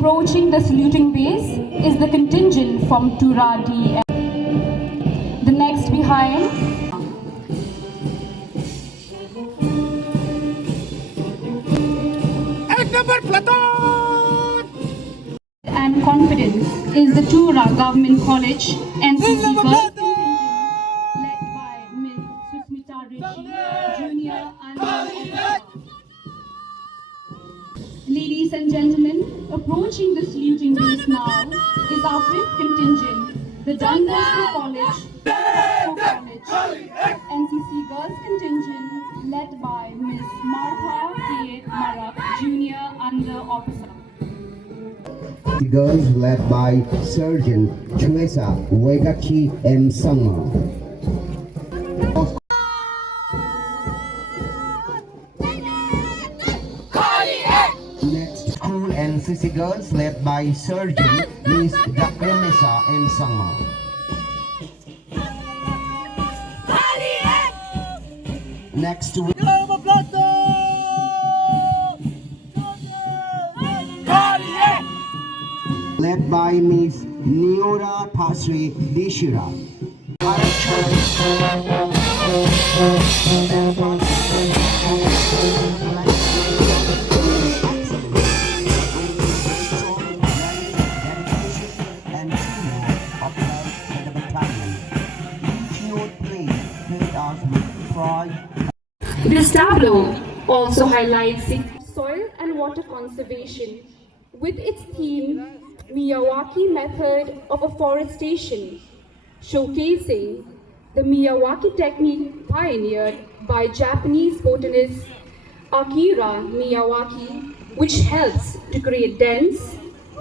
Approaching the saluting base is the contingent from Tura DM. The next behind, and confidence is the Tura Government College NCC Girls contingent led by Ms. Susmita Rishi, Junior and Officer. Ladies and gentlemen, approaching the saluting base now is our fifth contingent, the Don Bosco College, NCC Girls contingent led by Ms. Martha K. Marak, Junior Under Officer. Girls led by Sergeant Chuesa Wegachi M. Sangma. Next, School NCC Girls led by Sergeant Miss Dakremesa M. Sangma. Next, led by Miss Neora Pasri Dishira. This tableau also highlights soil and water conservation with its theme Miyawaki method of afforestation, showcasing the Miyawaki technique pioneered by Japanese botanist Akira Miyawaki, which helps to create dense,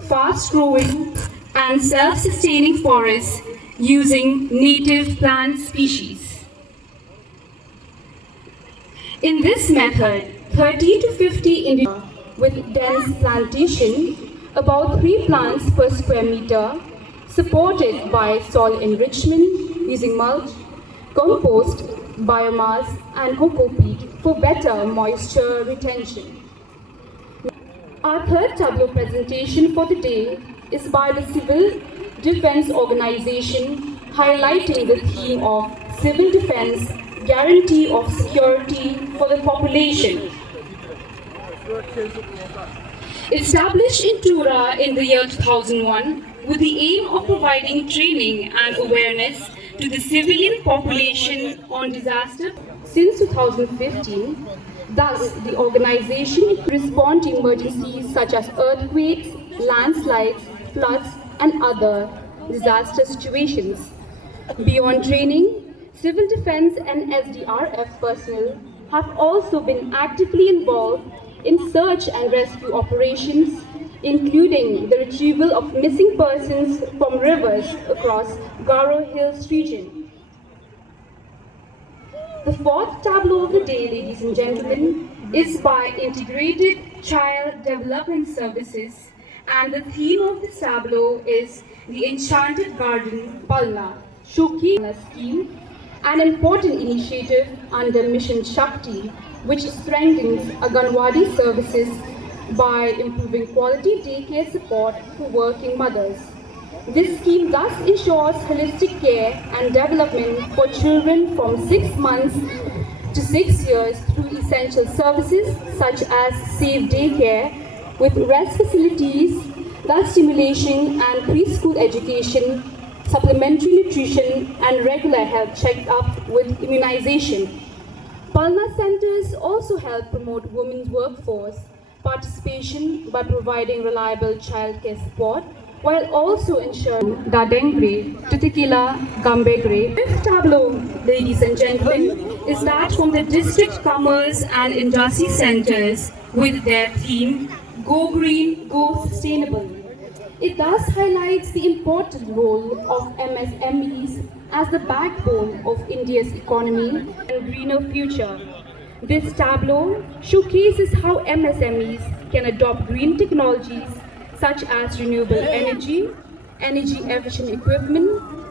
fast-growing and self-sustaining forests using native plant species. In this method, 30 to 50 individuals with dense plantation, about 3 plants per square meter, supported by soil enrichment using mulch, compost, biomass and cocoa peat for better moisture retention. Our third tableau presentation for the day is by the Civil Defense Organization, highlighting the theme of civil defense, guarantee of security for the population. Established in Tura in the year 2001 with the aim of providing training and awareness to the civilian population on disaster since 2015, thus the organization responds to emergencies such as earthquakes, landslides, floods and other disaster situations. Beyond training, Civil Defense and SDRF personnel have also been actively involved in search and rescue operations, including the retrieval of missing persons from rivers across Garo Hills region. The fourth tableau of the day, ladies and gentlemen, is by Integrated Child Development Services, and the theme of this tableau is the Enchanted Garden Palna Showcase scheme, an important initiative under Mission Shakti, which strengthens Anganwadi services by improving quality daycare support for working mothers. This scheme thus ensures holistic care and development for children from 6 months to 6 years through essential services such as safe daycare with rest facilities, thus stimulation and preschool education, supplementary nutrition and regular health check-up with immunization. Palna centers also help promote women's workforce participation by providing reliable childcare support while also ensuring Dadengre, Titikila, Gambegre. Fifth tableau, ladies and gentlemen, is that from the district commerce and industry centers with their theme, Go Green, Go Sustainable. It thus highlights the important role of MSMEs as the backbone of India's economy and greener future. This tableau showcases how MSMEs can adopt green technologies such as renewable energy, energy-efficient equipment,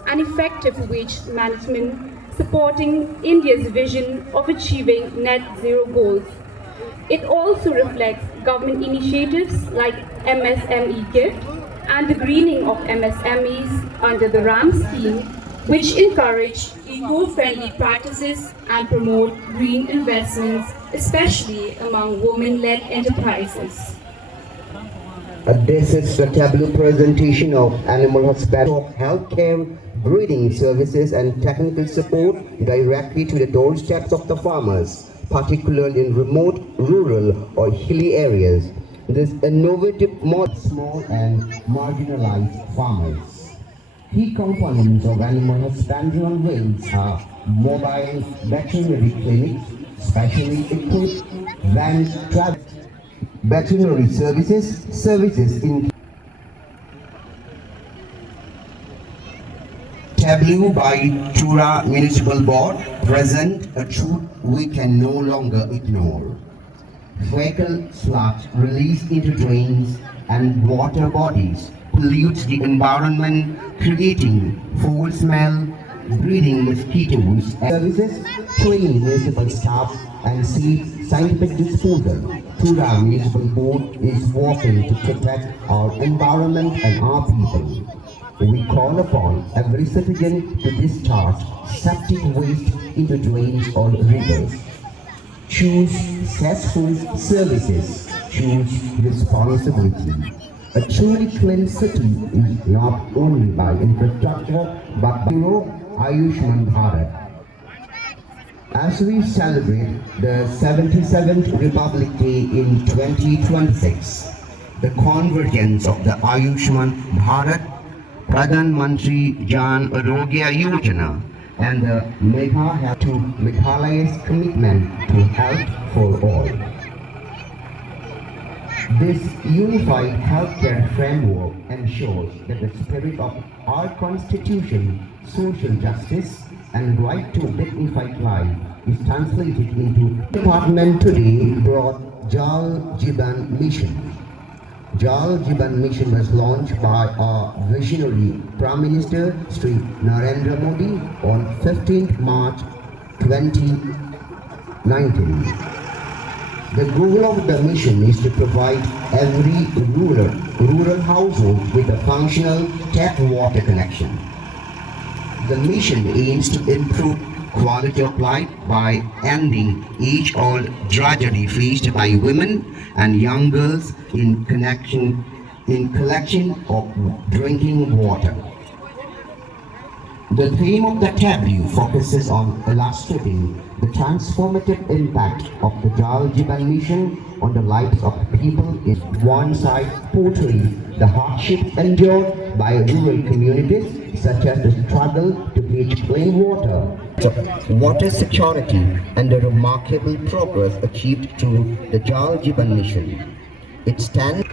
and effective waste management, supporting India's vision of achieving net zero goals. It also reflects government initiatives like MSME gift and the greening of MSMEs under the RAM scheme, which encourage eco-friendly practices and promote green investments, especially among women-led enterprises. This is the tableau presentation of animal husbandry, healthcare, breeding services and technical support directly to the doorsteps of the farmers, particularly in remote, rural or hilly areas. This innovative model small and marginalized farmers. Key components of animal husbandry on wheels are mobile veterinary clinics, specially equipped vans, travel, veterinary services in tableau by Tura Municipal Board present a truth we can no longer ignore. Fecal sludge released into drains and water bodies pollutes the environment, creating foul smell, breeding mosquitoes. Services train municipal staff and seek scientific disposal. Tura Municipal Board is working to protect our environment and our people. We call upon every citizen to discharge septic waste into drains or rivers. Choose successful services. Choose responsibility. A truly clean city is not only by infrastructure but by Ayushman Bharat. As we celebrate the 77th Republic Day in 2026, the convergence of the Ayushman Bharat, Pradhan Mantri Jan Arogya Yojana, and the Megha Health to Meghalaya's commitment to health for all. This unified healthcare framework ensures that the spirit of our constitution, social justice, and right to dignified life is translated into. The department today brought Jal Jiban Mission. Jal Jiban Mission was launched by our visionary Prime Minister Sri Narendra Modi on 15th March 2019. The goal of the mission is to provide every rural household with a functional tap water connection. The mission aims to improve quality of life by ending age-old drudgery faced by women and young girls in collection of drinking water. The theme of the tableau focuses on illustrating the transformative impact of the Jal Jiban Mission on the lives of people. In one side portrays the hardships endured by rural communities, such as the struggle to reach clean water security, and the remarkable progress achieved through the Jal Jiban Mission. It stands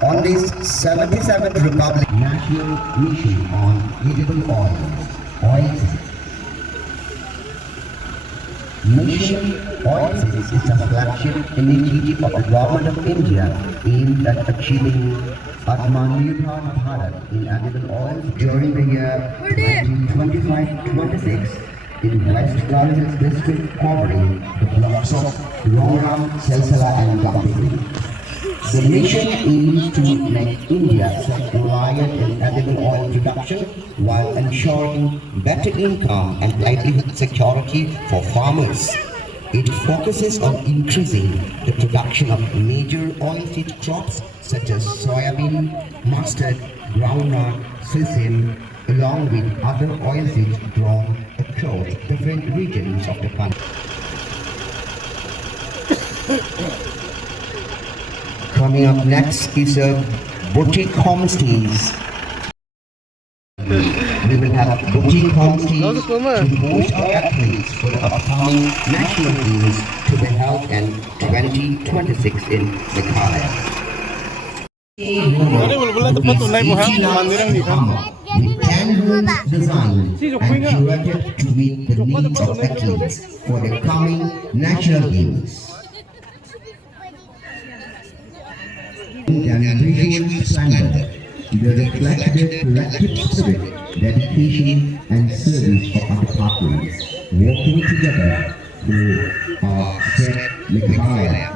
on this 77th Republic National Mission on Edible Oils. Mission Oils is a flagship initiative of the Government of India aimed at achieving Atmanirbhar Bharat in edible oils during the year 2025-26 in West Gaurav district covering the blocks of Roram, Silsila and Gambhir. The mission aims to make India self-reliant in edible oil production while ensuring better income and livelihood security for farmers. It focuses on increasing the production of major oilseed crops such as soybean, mustard, groundnut, sesame, along with other oilseeds grown across different regions of the country. Coming up next is a boutique homestays. We will have boutique homestays to host our athletes for the upcoming national games to be held in 2026 in Meghalaya. With 10 rooms designed and curated to meet the needs of athletes for the coming national games. And visual splendor, the reflected collective spirit, dedication and service of our departments, working together เสร็จเรียบร้อยแล้ว